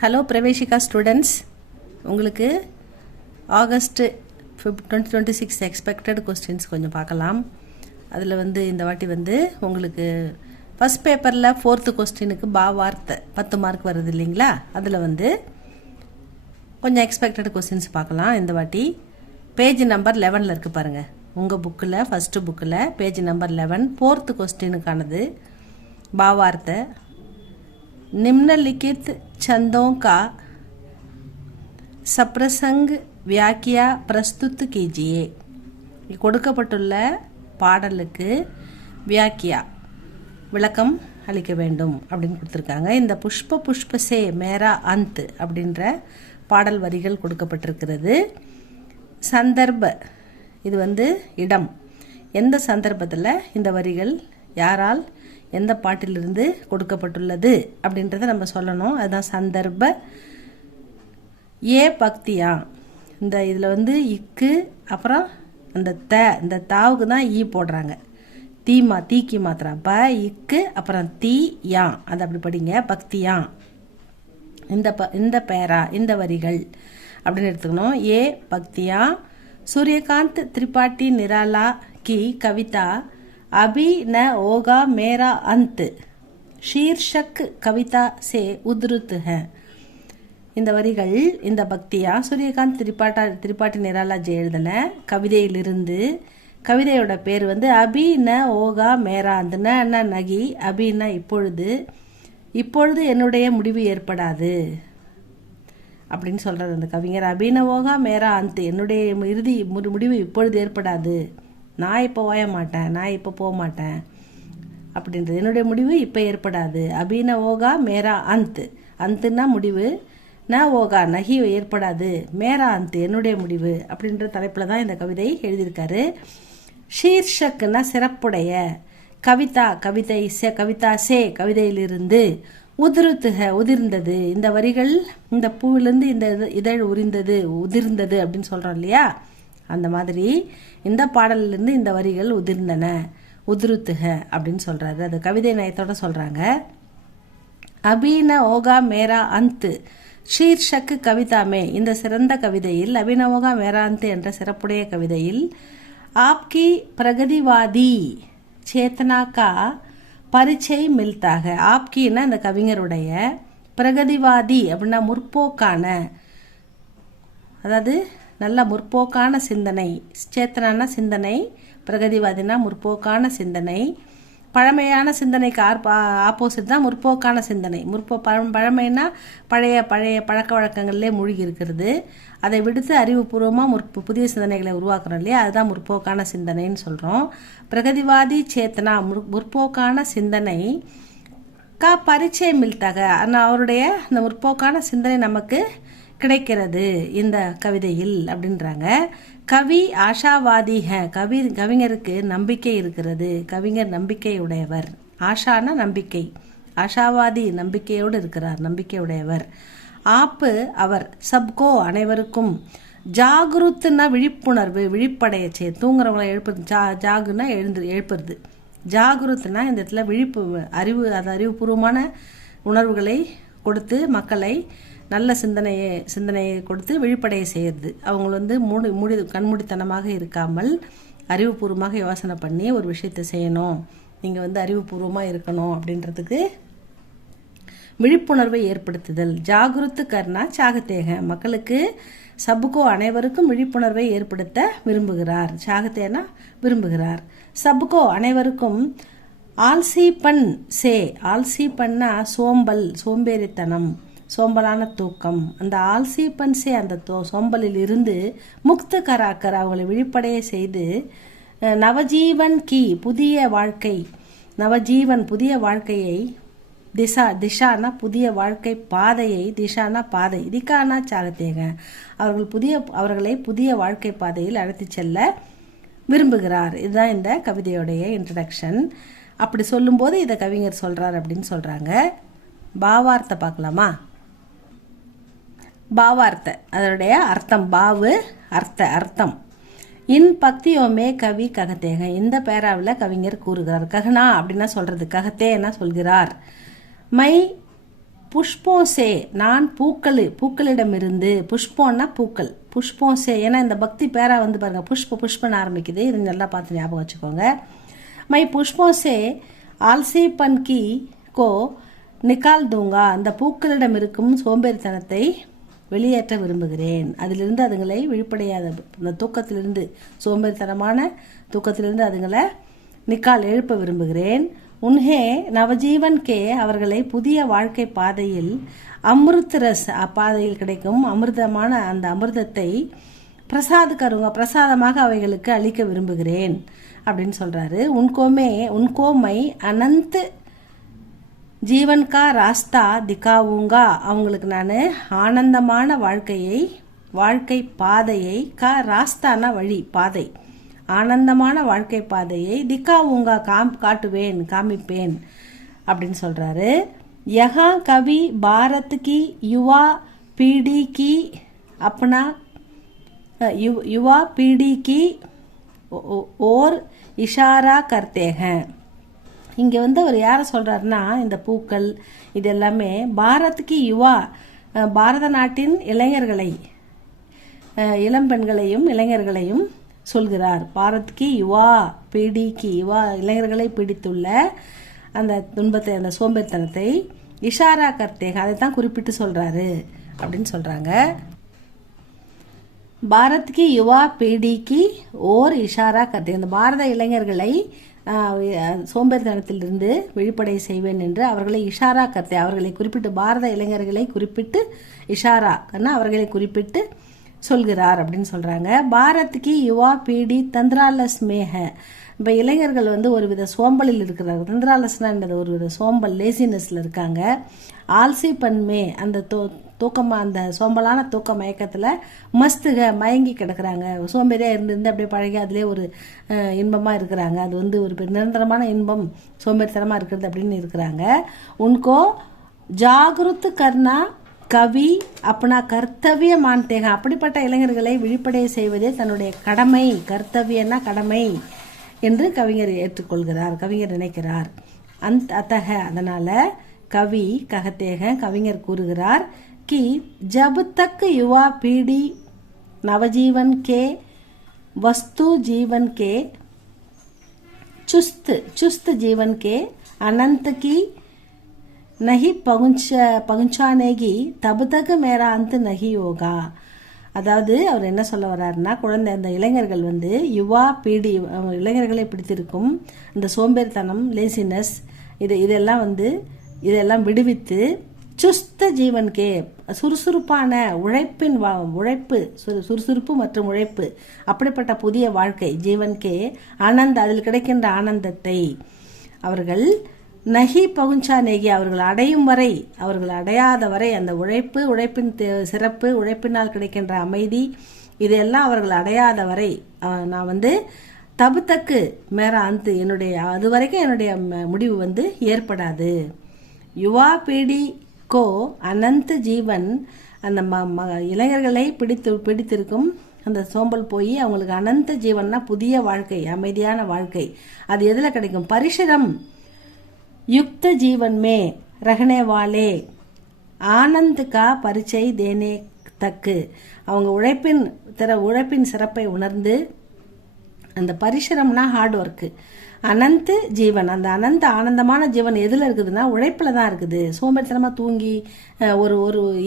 Hello Praveshika students, உங்களுக்கு August 2026 expected questions கொஞ்சம் பார்க்கலாம். அதில் இந்த வாட்டி உங்களுக்கு ஃபஸ்ட் பேப்பரில் 4th கொஸ்டினுக்கு வார்த்தை 10 மார்க் வருது இல்லைங்களா? அதில் கொஞ்சம் எக்ஸ்பெக்டட் கொஸ்டின்ஸ் பார்க்கலாம். இந்த வாட்டி பேஜ் நம்பர் 11 இருக்குது பாருங்கள். உங்கள் புக்கில் ஃபஸ்ட்டு புக்கில் பேஜ் நம்பர் 11 4th கொஸ்டினுக்கானது வார்த்தை. निम्नलिखित छंदों का सप्रसंग व्याख्या प्रस्तुत कीजिए. கொடுக்கப்பட்டுள்ள பாடலுக்கு வியாக்கியா விளக்கம் அளிக்க வேண்டும் அப்படின்னு கொடுத்துருக்காங்க. இந்த புஷ்ப புஷ்பசே மேரா அந்த் அப்படின்ற பாடல் வரிகள் கொடுக்கப்பட்டிருக்கிறது. சந்தர்ப்ப இது இடம், எந்த சந்தர்ப்பத்தில் இந்த வரிகள் யாரால் எந்த பாட்டிலிருந்து கொடுக்கப்பட்டுள்ளது அப்படின்றத நம்ம சொல்லணும். அதுதான் சந்தர்ப்ப. ஏ பக்தியா, இந்த இதில் இக்கு அப்புறம் இந்த தாவுக்கு தான் ஈ போடுறாங்க. தீக்கு மாத்திரா ப இக்கு அப்புறம் தீ யா, அது அப்படி படிங்க. பக்தியா இந்த பேரா இந்த வரிகள் அப்படின்னு எடுத்துக்கணும். ஏ பக்தியா சூரியகாந்த் திரிபாठी निराला की कविता अभी न होगा मेरा अंत शीर्षक कविता से उद्धृत है. இந்த வரிகள் இந்த பக்தியா சூரியகாந்த் திரிபாட்டி நிராலாஜி எழுதின கவிதையிலிருந்து. கவிதையோட பேர் அபி ந ஓகா மேரா அந்த நகி, அபின்னா இப்பொழுது என்னுடைய முடிவு ஏற்படாது அப்படின்னு சொல்கிறது அந்த கவிஞர். அபின ஓகா மேரா அந்த என்னுடைய இறுதி முடிவு இப்பொழுது ஏற்படாது, நான் இப்போ ஓய மாட்டேன், நான் இப்போ போக மாட்டேன் அப்படின்றது. என்னுடைய முடிவு இப்போ ஏற்படாது. அபின ஓகா மேரா அந்துன்னா முடிவு, நான் ஓகா நகி ஏற்படாது, மேரா அந்த் என்னுடைய முடிவு அப்படின்ற தலைப்பில் தான் இந்த கவிதை எழுதியிருக்காரு. ஷீர்ஷக்னா சிறப்புடைய, கவிதா சே கவிதையிலிருந்து, உதிர்ந்தது இந்த வரிகள், இந்த பூவிலிருந்து இந்த இதழ் உதிர்ந்தது அப்படின்னு சொல்கிறோம் இல்லையா? அந்த மாதிரி இந்த பாடலிலிருந்து இந்த வரிகள் உதிர்ந்தன, உதிருத்துக அப்படின்னு சொல்கிறாரு. அது கவிதை நயத்தோட சொல்கிறாங்க. அபின ஓகா மேரா அந்த் ஷீர்ஷக்கு கவிதாமே, இந்த சிறந்த கவிதையில் அபின ஓகா மேரா அந்த் என்ற சிறப்புடைய கவிதையில் ஆப்கி பிரகதிவாதி சேத்தனா கா பரிச்சை மில்தாக. ஆப்கின்னா இந்த கவிஞருடைய, பிரகதிவாதி அப்படின்னா முற்போக்கான, அதாவது நல்ல முற்போக்கான சிந்தனை. சேத்தனான சிந்தனை, பிரகதிவாதினா முற்போக்கான சிந்தனை. பழமையான சிந்தனைக்கு ஆப்போசிட் தான் முற்போக்கான சிந்தனை. பழமைனா பழைய பழக்க வழக்கங்கள்லே மூழ்கி இருக்கிறது. அதை விடுத்து அறிவுபூர்வமாக புதிய சிந்தனைகளை உருவாக்குறோம் இல்லையா? அதுதான் முற்போக்கான சிந்தனைன்னு சொல்கிறோம். பிரகதிவாதி சேத்தனா முற்போக்கான சிந்தனை கா பரிச்சை மில்தாக, அவருடைய அந்த முற்போக்கான சிந்தனை நமக்கு கிடைக்கிறது இந்த கவிதையில் அப்படின்றாங்க. கவி ஆஷாவாதி கவிஞருக்கு நம்பிக்கை இருக்கிறது, கவிஞர் நம்பிக்கை உடையவர். ஆஷானா நம்பிக்கை, ஆஷாவாதி நம்பிக்கையோடு இருக்கிறார், நம்பிக்கை உடையவர். ஆப்பு அவர், சப்கோ அனைவருக்கும், ஜாகுருத்துனா விழிப்புணர்வு, விழிப்படைய தூங்குறவங்களை எழுப்புறது, ஜாகுன்னா எழுப்புறது, ஜாகுருத்துனா இந்த இடத்துல அறிவுபூர்வமான உணர்வுகளை கொடுத்து மக்களை நல்ல சிந்தனையை கொடுத்து விழிப்படைய செய்கிறது. அவங்க கண்மூடித்தனமாக இருக்காமல் அறிவுபூர்வமாக யோசனை பண்ணி ஒரு விஷயத்தை செய்யணும், நீங்கள் அறிவுபூர்வமாக இருக்கணும் அப்படின்றதுக்கு விழிப்புணர்வை ஏற்படுத்துதல். ஜாகிருத்து கர்னா சாகத்தேக, மக்களுக்கு சபுக்கோ அனைவருக்கும் விழிப்புணர்வை ஏற்படுத்த விரும்புகிறார். சாகத்தேனா விரும்புகிறார். சபுக்கோ அனைவருக்கும். ஆல்சிபன் சே, ஆல்சிபன்னா சோம்பேறித்தனம், சோம்பலான தூக்கம். அந்த ஆல்சிபன்சே அந்த சோம்பலில் இருந்து முக்த கராக்கர் அவங்களை விழிப்படைய செய்து, நவஜீவன் கி புதிய வாழ்க்கை, நவஜீவன் புதிய வாழ்க்கையை, திஷானா புதிய வாழ்க்கை பாதையை, திஷானா பாதை, திகானா சாகத்தேக அவர்களை புதிய வாழ்க்கை பாதையில் அழைத்து செல்ல விரும்புகிறார். இதுதான் இந்த கவிதையுடைய இன்ட்ரடக்ஷன். அப்படி சொல்லும்போது இதை கவிஞர் சொல்கிறார் அப்படின்னு சொல்கிறாங்க. பாவார்த்தை பார்க்கலாமா? பாவார்த்தை அதனுடைய அர்த்தம். பாவு அர்த்தம். இன் பக்தியோமே கவி ககத்தேக, இந்த பேராவில் கவிஞர் கூறுகிறார். ககனா அப்படின்னா சொல்றது, ககத்தேன்னா சொல்கிறார். மை புஷ்போசே நான் பூக்களிடமிருந்து, புஷ்பம்னா பூக்கள், புஷ்போசே ஏன்னா இந்த பக்தி பேரா வந்து பாருங்க புஷ்பன்னு ஆரம்பிக்குது, இது நல்லா பார்த்து ஞாபகம் வச்சுக்கோங்க. மை புஷ்போசே ஆல்சி பன்கி கோ நிக்கால் தூங்கா, அந்த பூக்களிடம் இருக்கும் சோம்பேறித்தனத்தை வெளியேற்ற விரும்புகிறேன், அதிலிருந்து அதுங்களை விழிப்படையாத அந்த தூக்கத்திலிருந்து, சோம்பேறித்தனமான தூக்கத்திலிருந்து அதுங்களை நிக்கால் எழுப்ப விரும்புகிறேன். உன்ஹே நவஜீவன் கே, அவர்களை புதிய வாழ்க்கை பாதையில் அமிர்த ரஸ், அப்பாதையில் கிடைக்கும் அமிர்தமான அந்த அமிர்தத்தை பிரசாதமாக அவைகளுக்கு அளிக்க விரும்புகிறேன் அப்படின்னு சொல்றாரு. உன்கோமை அனந்த் ஜீவன் கா ராஸ்தா திகாவுங்கா, அவங்களுக்கு நான் ஆனந்தமான வாழ்க்கை பாதையை, கா ராஸ்தானா வழி, பாதை, ஆனந்தமான வாழ்க்கை பாதையை திகாவுங்கா காமிப்பேன் அப்படின்னு சொல்றாரு. யஹா கவி பாரத் கி யுவா பீடி கி अपना युवा पीढ़ी की ओर इशारा करते हैं. இங்கே வந்து அவர் யாரை சொல்கிறாருன்னா, இந்த பூக்கள் இது எல்லாமே பாரத்க்கு யுவா, பாரத நாட்டின் இளைஞர்களை, இளம்பெண்களையும் இளைஞர்களையும் சொல்கிறார். பாரத்க்கு யுவா பீடிக்கு, யுவா இளைஞர்களை பிடித்துள்ள அந்த துன்பத்தை, அந்த சோம்பேறித்தனத்தை இஷாரா கர்த்தேக, அதை தான் குறிப்பிட்டு சொல்கிறாரு அப்படின்னு சொல்கிறாங்க. பாரத்க்கு யுவா பீடிக்கு ஓர் இஷாரா கர்த்தேக, இந்த பாரத இளைஞர்களை சோம்பேறித்தனத்திலிருந்து விழிப்படை செய்வேன் என்று அவர்களை இஷாரா கர்த்தே, அவர்களை குறிப்பிட்டு, பாரத இளைஞர்களை குறிப்பிட்டு, இஷாரா அவர்களை குறிப்பிட்டு சொல்கிறார் அப்படின்னு சொல்றாங்க. பாரத்க்கு யுவா பீடி தந்திராலஸ் மேஹ, இப்போ இளைஞர்கள் வந்து ஒரு வித சோம்பலில் இருக்கிறாங்க. தந்திராலஸ்னான்றது ஒரு வித சோம்பல், லேசினஸ்ல இருக்காங்க. ஆல்சி பன்மே, அந்த தூக்கமா, அந்த சோம்பலான தூக்க மயக்கத்தில் மஸ்துக மயங்கி கிடக்குறாங்க. சோம்பேறியா இருந்து அப்படியே பழகி அதிலே ஒரு இன்பமாக இருக்கிறாங்க. அது வந்து ஒரு நிரந்தரமான இன்பம் சோம்பேறித்தனமாக இருக்கிறது அப்படின்னு இருக்கிறாங்க. உன்கோ ஜாகிருத்து கர்ணா கவி அப்பனா கர்த்தவிய மான்தேக, அப்படிப்பட்ட இளைஞர்களை விழிப்படைய செய்வதே தன்னுடைய கடமை, கர்த்தவியன்னா கடமை என்று கவிஞர் ஏற்றுக்கொள்கிறார், கவிஞர் நினைக்கிறார். அத்தக, அதனால கவி ககத்தேக, கவிஞர் கூறுகிறார் कि जब तक युवा पीढ़ी नवजीवन के वस्तु जीवन के चुस्त जीवन के अनंत की नहीं पहुंचानेगी तब तक मेरा अंत नहीं होगा. அதாவது அவர் என்ன சொல்ல வர்றாருன்னா, குழந்தை, அந்த இளைஞர்கள் வந்து யுவா பீடி, இளைஞர்களை பிடித்திருக்கும் இந்த சோம்பேறித்தனம், லேசினஸ், இதெல்லாம் வந்து இதெல்லாம் விடுவித்து சுஸ்த ஜீவன்கே, சுறுசுறுப்பான சுறுசுறுப்பு மற்றும் உழைப்பு, அப்படிப்பட்ட புதிய வாழ்க்கை, ஜீவன்கே அதில் கிடைக்கின்ற ஆனந்தத்தை அவர்கள் நகி பகுஞ்சா நேகி, அவர்கள் அடையும் வரை, அவர்கள் அடையாத வரை, அந்த உழைப்பின் சிறப்பு, உழைப்பினால் கிடைக்கின்ற அமைதி, இதெல்லாம் அவர்கள் அடையாத வரை நான் வந்து தபுத்தக்கு மேரா அந்து, என்னுடைய அது வரைக்கும் என்னுடைய முடிவு வந்து ஏற்படாது. யுவா பீடி கோ அனந்த ஜீவன், அந்த இளைஞர்களை பிடித்திருக்கும் அந்த சோம்பல் போய் அவங்களுக்கு அனந்த ஜீவன்னா புதிய வாழ்க்கை, அமைதியான வாழ்க்கை, அது எதில் கிடைக்கும்? பரிசுரம் யுக்த ஜீவன் மே ரஹனே வாலே ஆனந்த் கா பரிச்சை தேனே தக்கு, அவங்க உழைப்பின் சிறப்பை உணர்ந்து, அந்த பரிசுரம்னா ஹார்ட் ஒர்க்கு, அனந்த ஜீவன், அந்த ஆனந்தமான ஜீவன் எதில் இருக்குதுன்னா உழைப்பில் தான் இருக்குது. சோம்பேறித்தனமாக தூங்கி ஒரு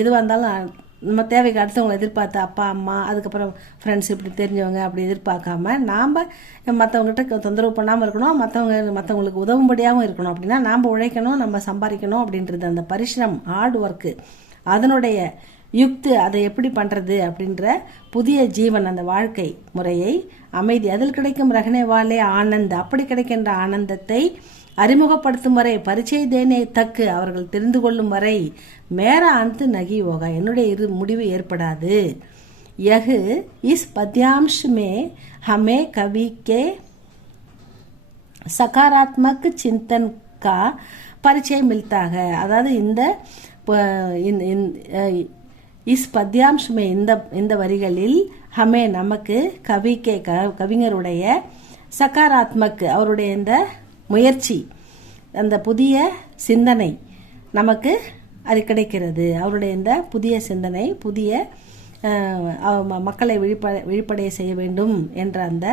எதுவாக இருந்தாலும் நம்ம தேவைக்கு அடுத்தவங்களை எதிர்பார்த்து, அப்பா அம்மா அதுக்கப்புறம் ஃப்ரெண்ட்ஸ் இப்படி தெரிஞ்சவங்க அப்படி எதிர்பார்க்காம நாம் மற்றவங்ககிட்ட தொந்தரவு பண்ணாமல் இருக்கணும், மற்றவங்களுக்கு உதவும்படியாகவும் இருக்கணும். அப்படின்னா நாம் உழைக்கணும், நம்ம சம்பாதிக்கணும் அப்படின்றது அந்த பரிசுரம், ஹார்ட் ஒர்க்கு, அதனுடைய யுக்து, அதை எப்படி பண்ணுறது அப்படின்ற புதிய ஜீவன், அந்த வாழ்க்கை முறையை, அமைதி, அதில் கிடைக்கும் ரகனேவாலே ஆனந்த், அப்படி கிடைக்கின்ற ஆனந்தத்தை அறிமுகப்படுத்தும் வரை, பரிச்சை தேனே தக்கு, அவர்கள் தெரிந்து கொள்ளும் வரை, மேரா அந்து நகி யோகா, என்னுடைய முடிவு ஏற்படாது. யஹு இஸ் பத்யாம்ஷ் மே ஹமே கவி கே சகாராத்மக் சிந்தன் கா பரிச்சை மில்தாக, அதாவது இஸ் பத்யாம்ஷ் மே, இந்த வரிகளில் ஹமே நமக்கு, கவிக்கே கவிஞருடைய, சகாராத்மக் அவருடைய இந்த முயற்சி, அந்த புதிய சிந்தனை நமக்கு அது கிடைக்கிறது. அவருடைய இந்த புதிய சிந்தனை, புதிய மக்களை விழிப்படைய செய்ய வேண்டும் என்ற அந்த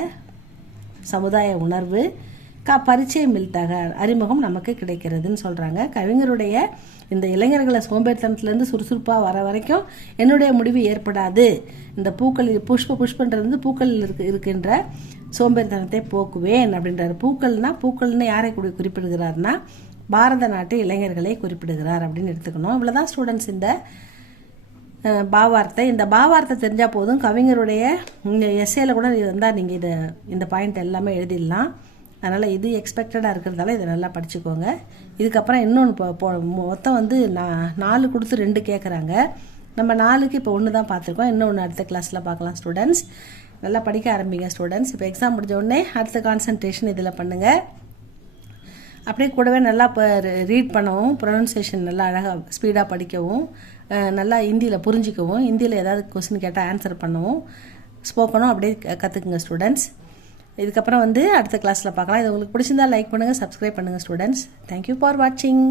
சமுதாய உணர்வு பரிச்சயம் மில்தாக அறிமுகம் நமக்கு கிடைக்கிறதுன்னு சொல்கிறாங்க. கவிஞருடைய இந்த இளைஞர்களை சோம்பேறித்தனத்துலேருந்து சுறுசுறுப்பாக வர வரைக்கும் என்னுடைய முடிவு ஏற்படாது. இந்த புஷ்பன்றது பூக்களில் இருக்கின்ற சோம்பேறித்தனத்தை போக்குவேன் அப்படின்றார். பூக்கள்னு யாரை குறிப்பிடுகிறார்னா பாரத நாட்டு இளைஞர்களை குறிப்பிடுகிறார் அப்படின்னு எடுத்துக்கணும். இவ்வளோதான் ஸ்டூடெண்ட்ஸ் இந்த பாவார்த்தை. இந்த பாவார்த்தை தெரிஞ்சால் போதும். கவிஞருடைய எஸ்ஏல கூட இருந்தால் நீங்கள் இந்த பாயிண்ட் எல்லாமே எழுதிடலாம். அதனால் இது எக்ஸ்பெக்டடாக இருக்கிறதால இதை நல்லா படிச்சுக்கோங்க. இதுக்கப்புறம் இன்னொன்று மொத்தம் வந்து 4 கொடுத்து 2 கேட்குறாங்க. நம்ம 4க்கு இப்போ 1 தான் பார்த்துருக்கோம். இன்னொன்று அடுத்த கிளாஸில் பார்க்கலாம் ஸ்டூடெண்ட்ஸ். நல்லா படிக்க ஆரம்பிங்க ஸ்டூடெண்ட்ஸ். இப்போ எக்ஸாம் முடிஞ்ச உடனே அடுத்த கான்சன்ட்ரேஷன் இதில் பண்ணுங்கள். அப்படியே கூடவே நல்லா இப்போ ரீட் பண்ணவும், ப்ரொனன்சியேஷன் நல்லா அழகாக ஸ்பீடாக படிக்கவும், நல்லா ஹிந்தியில் புரிஞ்சிக்கவும், ஹிந்தியில் ஏதாவது கொஸ்டின் கேட்டால் ஆன்சர் பண்ணவும், ஸ்போக்கனும் அப்படியே கற்றுக்குங்க ஸ்டூடெண்ட்ஸ். இதுக்கப்புறம் வந்து அடுத்த கிளாஸில் பார்க்கலாம். இது உங்களுக்கு பிடிச்சிருந்தா லைக் பண்ணுங்கள், சப்ஸ்கிரைப் பண்ணுங்கள் ஸ்டூடெண்ட்ஸ். தேங்க்யூ ஃபார் வாட்சிங்.